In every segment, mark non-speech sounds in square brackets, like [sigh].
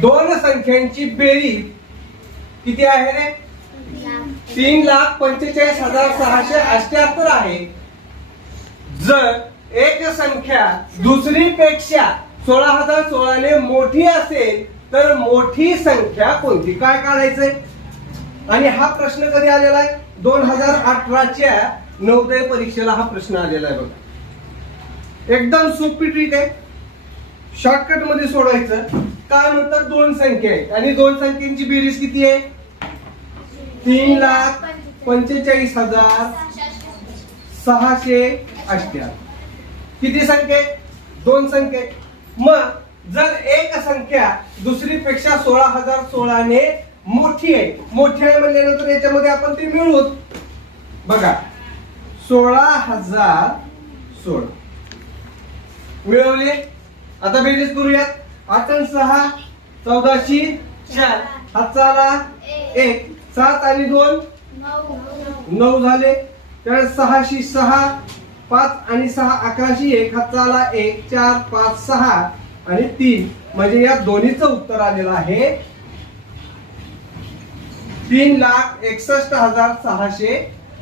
दोन संख्यांची बेरीज किती आहे रे? तीन लाख पंचेचाळीस हजार सहाशे अष्ट्याहत्तर आहे. जर एक संख्या दुसरी पेक्षा सोळा हजार सोळाने मोठी असेल तर मोठी संख्या कोणती? काय काढायचंय? आणि हा प्रश्न कधी आलेला आहे? दोन हजार अठराच्या नवोदय परीक्षेला हा प्रश्न आलेला आहे बघा. एकदम सोपी ट्रिक आहे. शॉर्टकटमध्ये सोडवायचं. काय म्हणतात? दोन संख्या आहेत. आणि दोन संख्यांची बेरीज किती आहे? तीन लाख पंचेचाळीस हजार सहाशे अठ्ठ्या किती संख्या आहेत? दोन संख्या आहेत. मग जर एक संख्या दुसरीपेक्षा सोळा हजार सोळाने मोठी आहे मोठी आहे म्हणल्यानंतर याच्यामध्ये आपण ते मिळवूत बघा. सोळा हजार सोळा. मिळवले? आता बेरीज करूयात. आठ सहा चौदाशी चार. हाताला एक सात आणि दोन. नऊ झाले. तर सहाशे सहा पाच आणि सहा अकराशे एक हाताला एक चार पाच सहा आणि तीन. म्हणजे या दोन्हीचं उत्तर आलेलं आहे. तीन लाख एकसष्ट हजार सहाशे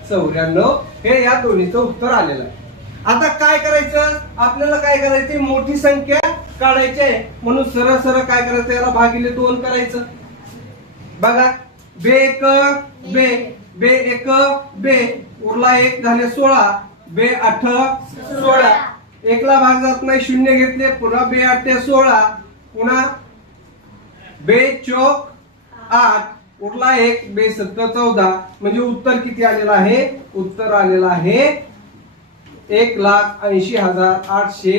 चौऱ्याण्णव. हे या दोन्हीचं उत्तर आलेलं आहे. आता काय करायचं? आपल्याला काय करायचं? मोठी संख्या काढायची आहे. म्हणून सरळ सरळ काय करायचं? याला भागिले दोन करायचं. बघा. बे एक बे. बे एक बे. उरला एक झाले सोळा. बे आठ सोळा. एकला भाग जात नाही शून्य घेतले. पुन्हा बे आठ सोळा. पुन्हा बे चौक आठ. उरला एक बे सत्तर चौदा. म्हणजे उत्तर किती आलेलं आहे? उत्तर आलेलं आहे एक लाख ऐंशी हजार आठशे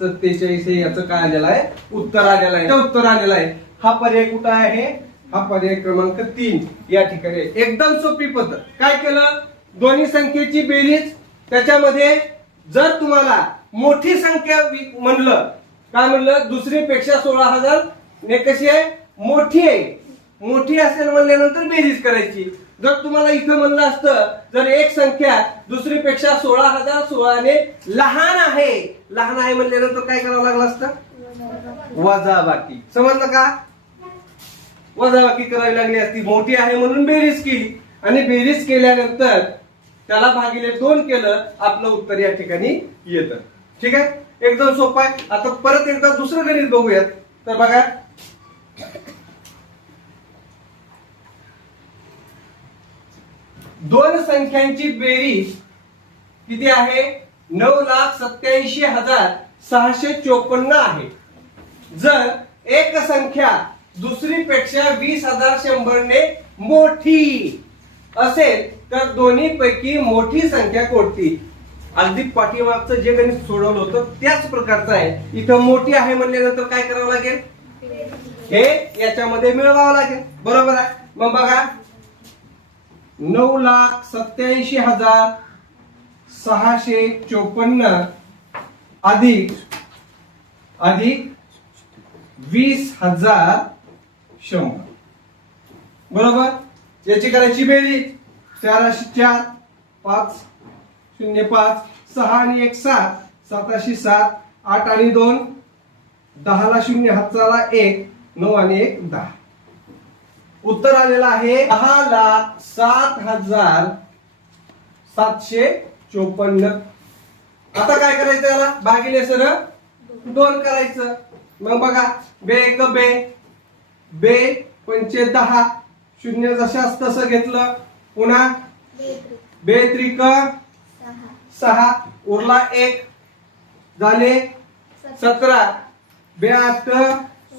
सत्तेचाळीस हे याचं काय आलेलं आहे? उत्तर आलेलं आहे. उत्तर आलेलं आहे. हा पर्याय कुठं आहे? हा पर्याय क्रमांक तीन या ठिकाणी एकदम सोपी पद्धत. काय केलं? दोन्ही संख्येची बेरीज. त्याच्यामध्ये जर तुम्हाला मोठी संख्या म्हणलं काय म्हणलं? दुसरीपेक्षा सोळा हजार ने कशी आहे? मोठी आहे. मोठी असेल म्हणल्यानंतर बेरीज करायची. जर तुम्हाला इथं म्हणलं असतं जर एक संख्या दुसरीपेक्षा सोळा हजार सोळाने लहान आहे लहान आहे म्हणल्यानंतर काय करावं लागलं असतं? वजाबाकी समजलं का? वजाबाकी करावी लागली असती. मोठी आहे म्हणून बेरीज केली. आणि बेरीज केल्यानंतर त्याला भागिले दोन केलं आपलं उत्तर या ठिकाणी येतं. ठीक आहे? एकदम सोपं आहे. आता परत एकदा दुसरं गणित बघूयात. तर बघा. दोन संख्यांची बेरीज किती आहे? नऊ लाख सत्याऐंशी हजार सहाशे चोपन्न आहे. जर एक संख्या दुसरीपेक्षा वीस हजार शंभरने मोठी असेल तर दोन्ही पैकी मोठी संख्या कोणती? अगदी पाठीमागचं जे गणित सोडवलं होतं त्याच प्रकारचं आहे. इथं मोठी आहे म्हणल्यानंतर काय करावं लागेल? हे याच्यामध्ये मिळवावं लागेल. बरोबर आहे? मग बघा नऊ लाख सत्याऐंशी हजार सहाशे चोपन्न अधिक अधिक वीस हजार शंभर. बरोबर? याची करायची बेरी चारशे चार पाच शून्य पाच सहा आणि एक सात साताशे सात आठ आणि दोन दहाला शून्य हाताला एक नऊ आणि एक दहा. उत्तर आलेलं आहे दहा लाख सात हजार सातशे चोपन्न. आता काय करायचं याला? भागिले सर दोन करायचं. मग बघा बे एक बे. बे पंचे दहा. शून्य जशाच तसं घेतलं. पुन्हा बे त्रिक सहा. उरला एक. झाले सतरा. बे आठ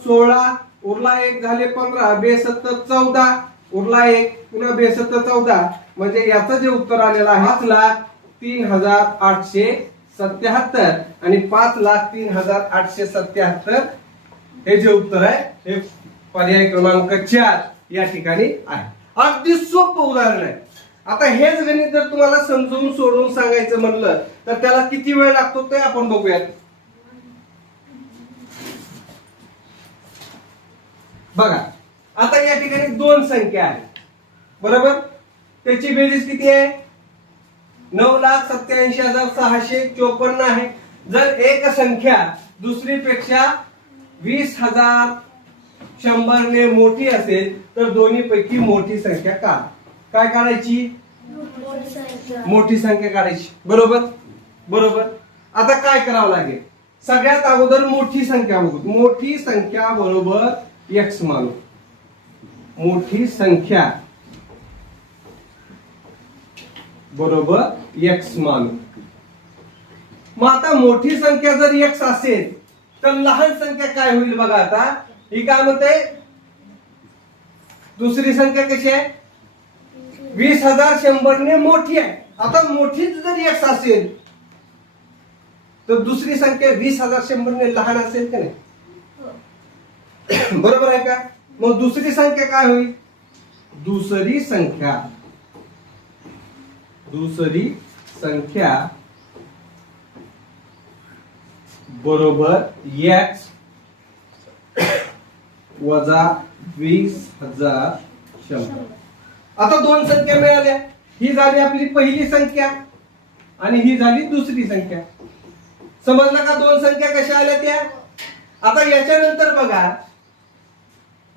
सोळा. उरला एक झाले पंधरा बेसत्त चौदा. उरला एक पुन्हा बेसत्त चौदा. म्हणजे याचं जे उत्तर आलेलं आहे पाच लाख तीन हजार आठशे सत्याहत्तर. आणि पाच लाख तीन हजार आठशे सत्याहत्तर हे जे उत्तर आहे हे पर्याय क्रमांक चार या ठिकाणी आहे. अगदी सोपं उदाहरण आहे. आता हेच गणित जर तुम्हाला समजवून सोडून सांगायचं म्हणलं तर त्याला किती वेळ लागतो ते आपण बघूयात. बघा आता या ठिकाणी दोन संख्या आहेत. बरोबर? त्याची बेरीज किती आहे? नऊ लाख सत्याऐंशी हजार सहाशे चोपन्न आहे. जर एक संख्या दुसरीपेक्षा वीस हजार शंभरने मोठी असेल तर दोन्ही पैकी मोठी संख्या का? काय काढायची? मोठी संख्या काढायची. बरोबर? बरोबर. आता काय करावं लागेल? सगळ्यात अगोदर मोठी संख्या बघू. मोठी संख्या बरोबर एक्स मानू मोठी संख्या बरोबर एक्स मानू मग आता मोठी संख्या जर एक्स असेल तर लहान संख्या काय होईल बघा आता? ही काय म्हणते? दुसरी संख्या कशी आहे? वीस हजार शंभरने मोठी आहे. आता मोठीच जर एक्स असेल तर दुसरी संख्या वीस हजार शंभरने लहान असेल का नाही? [coughs] बरोबर आहे का? मग दुसरी संख्या काय होईल? दुसरी संख्या. दुसरी संख्या बरोबर एक्स वजा वीस हजार शंभर. आता दोन संख्या मिळाल्या. ही झाली आपली पहिली संख्या आणि ही झाली दुसरी संख्या. समजलं का दोन संख्या कशा आल्या त्या? आता याच्यानंतर बघा.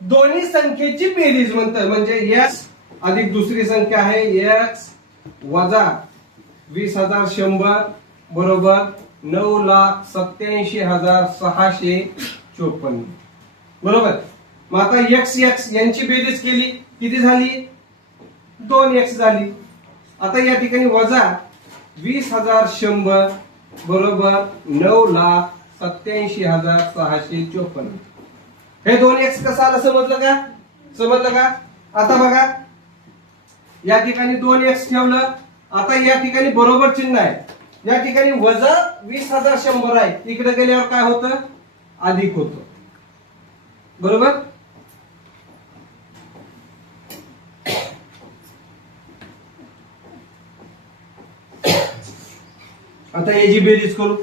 दोन्ही संख्येची बेरीज म्हणतात. म्हणजे एस अधिक दुसरी संख्या आहे. एक्स वजा वीस हजार शंभर बरोबर नऊ लाख सत्याऐंशी हजार सहाशे चोपन्न. बरोबर? मग आता एक्स एक्स यांची बेरीज केली. किती झाली? दोन एक्स झाली. आता या ठिकाणी वजा वीस हजार शंभर बरोबर नऊ लाख सत्याऐंशी हजार सहाशे चोपन्न. हे दोन एक्स कसं आलं? समजलं का? समजलं का? आता बघा. या ठिकाणी दोन एक्स ठेवलं. आता या ठिकाणी बरोबर चिन्ह आहे. या ठिकाणी वजा वीस हजार शंभर आहे. इकडे गेल्यावर काय होतं? अधिक होतं. बरोबर? आता याची बेरीज करू.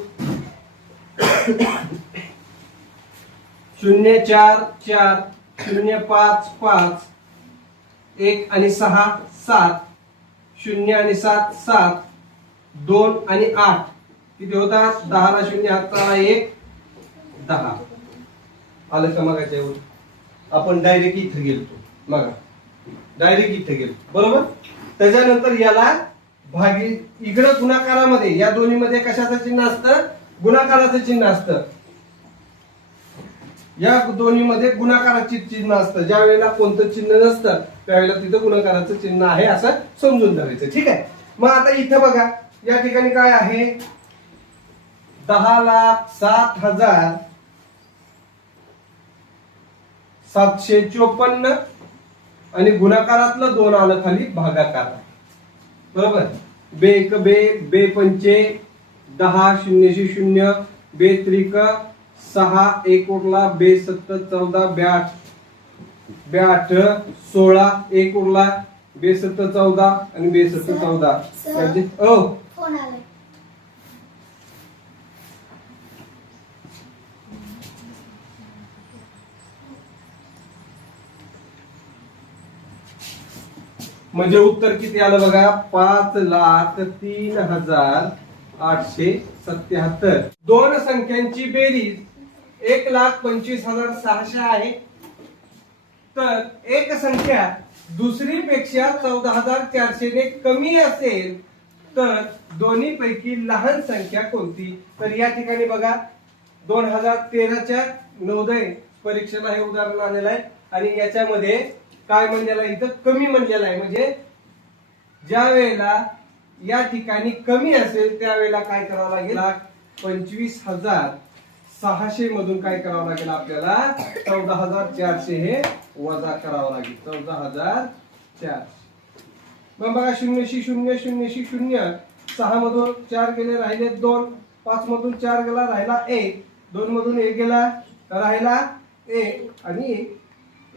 शून्य चार चार शून्य पाच पाच एक आणि सहा सात शून्य आणि सात सात दोन आणि आठ. किती होतात दहाला शून्य हाताला एक दहा. आलं का मगाच्या आपण डायरेक्ट इथं गेलतो. मग डायरेक्ट इथं गेलो बरोबर? त्याच्यानंतर याला भागी इकडं गुणाकारामध्ये या दोन्हीमध्ये कशाचं चिन्ह असतं? गुणाकाराचं चिन्ह असतं. या दोन्ही मध्ये गुणाकाराचे चिन्ह असतं. ज्या वेळेला कोणतं चिन्ह नसतं त्यावेळेला तिथं गुणाकाराचं चिन्ह आहे असं समजून धरायचं. ठीक आहे? मग आता इथं बघा या ठिकाणी काय आहे? दहा लाख सात हजार सातशे चोपन्न आणि गुणाकारातलं दोन आलं खाली भागाकार. बरोबर? बे एक बे बे पंचे दहा शून्यशे शून्य बे त्रिक सहा एक उरला बे सत्त चौदा ब्याठ. ब्याठ सोळा एक उरला बे सत्त चौदा आणि बे सत्त चौदा. म्हणजे ओ. म्हणजे उत्तर किती आलं बघा? पाच लाख तीन हजार आठशे सत्याहत्तर. दोन संख्यांची बेरीज. एक लाख पंचवीस हजार सहाशे आहे. तर एक संख्या दुसरी पेक्षा चौदा हजार चारशे ने कमी असेल तर दोन्ही पैकी लहान संख्या कोणती? तर या ठिकाणी बघा दोन हजार तेराच्या नवोदय परीक्षेला हे उदाहरण आलेलं आहे. आणि याच्यामध्ये काय म्हणलेलं आहे? इथं कमी म्हणलेलं आहे. म्हणजे ज्या वेळेला या ठिकाणी कमी असेल त्यावेळेला काय करावं लागेल? लाख पंचवीस हजार सहाशे मधून काय करावं लागेल आपल्याला? चौदा हजार चारशे हे वजा करावं लागेल. चौदा हजार चारशे. मग बघा शून्यशी शून्य शून्यशी शून्य. सहा मधून चार गेले राहिले दोन. पाच मधून चार गेला राहिला एक. दोन मधून एक गेला राहिला एक. आणि एक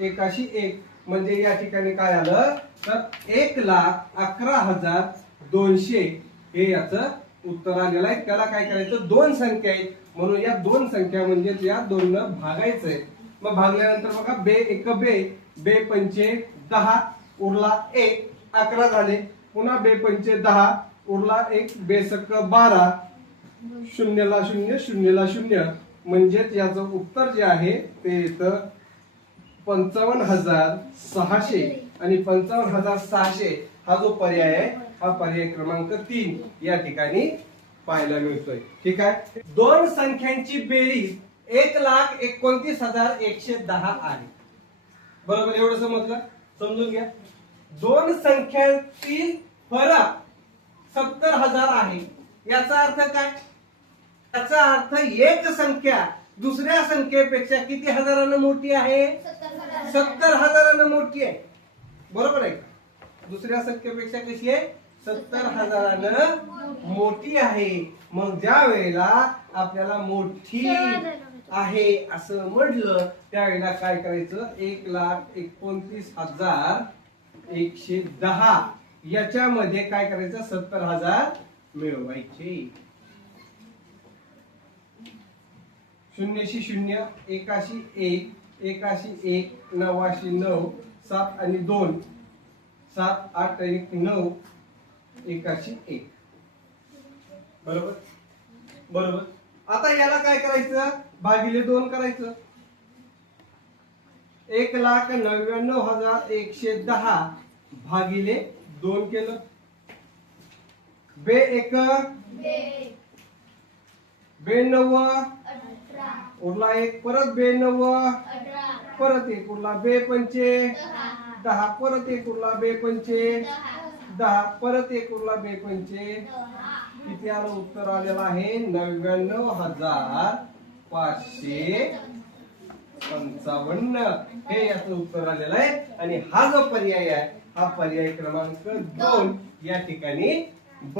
एकाशी एक. म्हणजे या ठिकाणी काय आलं? तर एक लाख अकरा हजार दोनशे हे याचं उत्तर आलेलं आहे त्याला काय करायचं? दोन संख्या आहेत. म्हणून या दोन संख्या म्हणजेच या दोन भागायचंय. मग भागल्यानंतर बघा बे एक बे बे पंचे दहा उरला एक अकरा झाले. पुन्हा बे पंचे दहा उरला एक बेसक बारा. शून्यला शून्य शून्यला शून्य. म्हणजेच याचं उत्तर जे आहे ते येतं पंचावन्न हजार सहाशे. आणि पंचावन्न हजार सहाशे हा जो पर्याय आहे हा पर्याय क्रमांक तीन या ठिकाणी पाहायला मिळतोय. ठीक आहे? दोन संख्यांची बेरीज एक लाख एकोणतीस हजार एकशे दहा आहे. बरोबर एवढं समजलं? समजून घ्या. दोन संख्यांतील फरक सत्तर हजार आहे. याचा अर्थ काय? याचा अर्थ एक संख्या दुसऱ्या संख्येपेक्षा किती हजारानं मोठी आहे? सत्तर हजारानं मोठी आहे. बरोबर आहे का? दुसऱ्या संख्येपेक्षा कशी आहे? सत्तर हजारानं मोठी आहे. मग ज्या वेळेला आपल्याला मोठी आहे असं म्हटलं त्यावेळेला काय करायचं? एक लाख एकोणतीस हजार एकशे दहा. याच्यामध्ये काय करायचं? सत्तर हजार मिळवायचे. शून्यशी शून्य एकाशी एक एकाशी एक नवाशी नऊ सात आणि दोन. सात आठ आणि नऊ. एकाशी एक. बरोबर? बरोबर. आता याला काय करायचं? भागिले दोन करायचं. एक लाख नव्याण्णव हजार एकशे दहा भागिले दोन केलं. बे एक बे. नव्व उरला एक परत बे नव्व परत एक उरला बे पंचे. दहा. परत एक उरला बे पंचे. दहा परत एक उरला बेपंचे. किती आलं? उत्तर आलेलं आहे नव्याण्णव हजार पाचशे पंचावन्न. हे याचं उत्तर आलेलं आहे. आणि हा जो पर्याय आहे हा पर्याय क्रमांक दोन या ठिकाणी